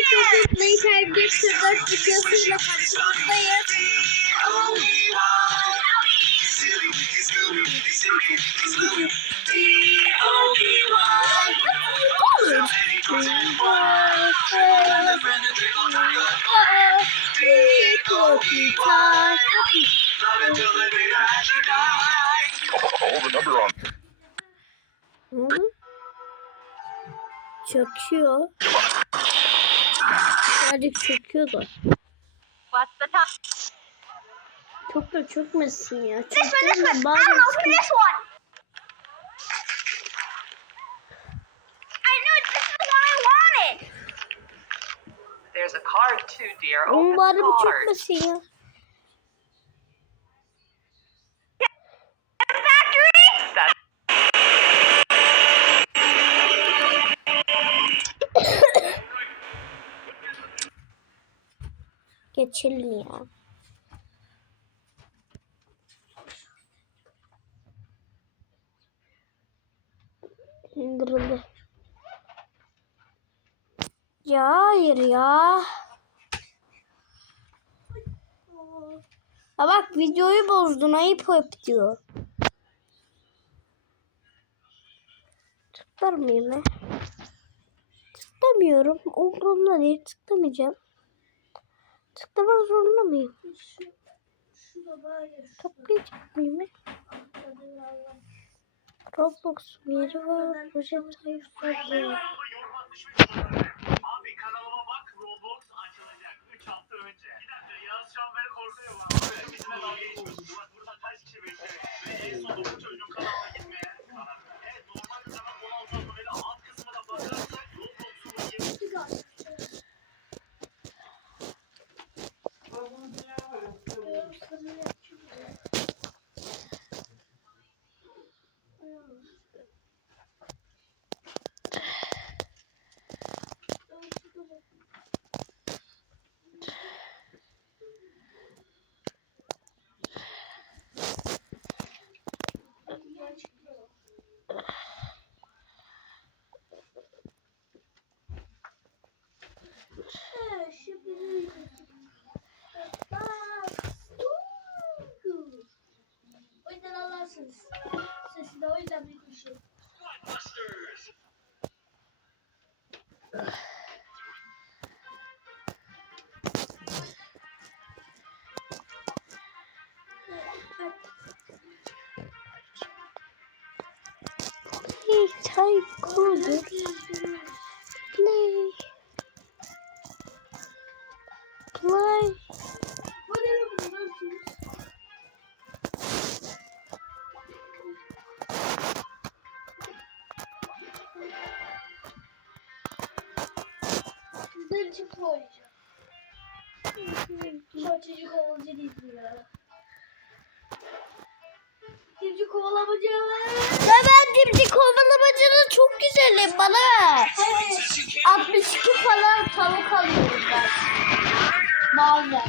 nefret etmeyi tercih the Birazcık çöküyor da. What's the time? Çok da çökmesin ya. This one, this Çökmesin bazen wanted. There's a card too, dear. Open the card. Ya. İndirildi. Ya hayır ya. Ha bak videoyu bozdun ayıp hep diyor. Tıklar mıyım ben? Tıklamıyorum. Umurumda değil. Tıklamayacağım. Tıklamak zorunda mıyım? Tıklayacak mıyım ben? Roblox yeri var. Recep Tayyip Erdoğan. Abi kanalıma bak Roblox açılacak 3 hafta önce. Bir dakika Yağız şu an beni korkuyor bak. Bizimle dalga geçiyorsun. Bak burada kaç kişi bekliyor. Ve en son 9 çocuğun Play type coder. Play. Play. Sizler için pro oynayacağım. Şu çocuk kovalıcı değil ya. Çocuk kovalamacı. Ya ben dimdik kovalamacını çok güzelim bana ver. 62 falan tavuk alıyorum ben. Bazen.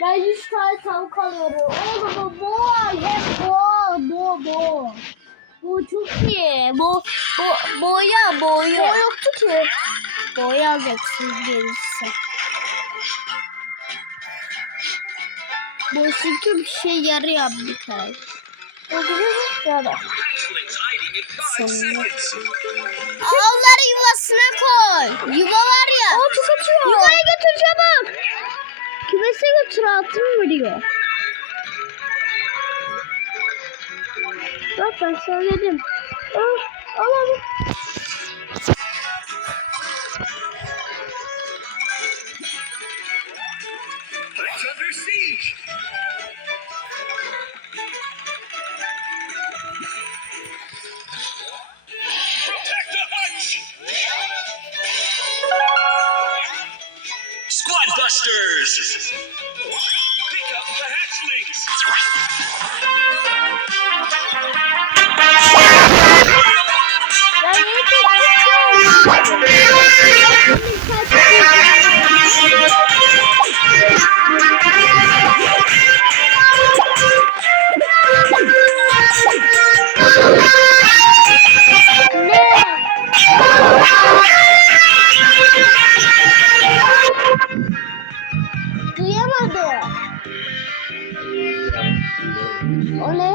Ben 100 tane tavuk alıyorum. Oğlum bu boğa hep boğa boğa boğa. Bu çok iyi. Bu, bu boya boya. Boya yoktu ki. Boya alacaksın gelirse. Bu çünkü bir şey yarıyor bir kere. O yani. Sonunda. Onları yuvasına koy. Yuva var ya. Aa çok atıyor. Yuvaya götür çabuk. Kümese götür altın veriyor. Bak ben söyledim. Al, al al. Up O ne?